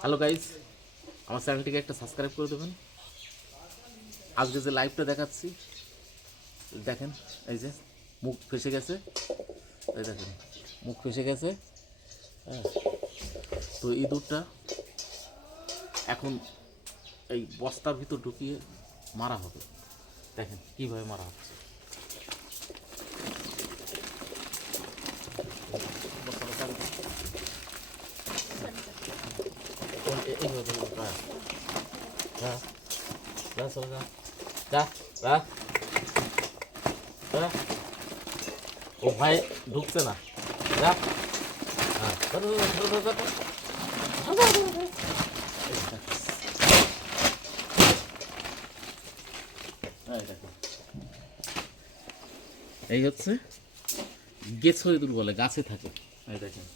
Hello guys, আমার চ্যানেলটিকে একটা সাবস্ক্রাইব করে দেবেন। আজকে যে লাইভটা দেখাচ্ছি দেখেন, এই যে মুখ ফেসে গেছে, এই দেখেন মুখ ফেসে গেছে। হ্যাঁ, তো ইঁদুরটা এখন এই বস্তার ভিতর ঢুকিয়ে মারা হবে। দেখেন কীভাবে মারা হচ্ছে। বস্তাটা চালু করুন। এইভাবে ধরুন। যা যা চলে যা যা যা যা। ও ভাই ঢুকছে না, যা। হ্যাঁ ধরো, ধরো, ধরো, ধরো, ধরো। এই দেখো, এই হচ্ছে গেছো ইঁদুর বলে, গাছে থাকে। এই দেখেন।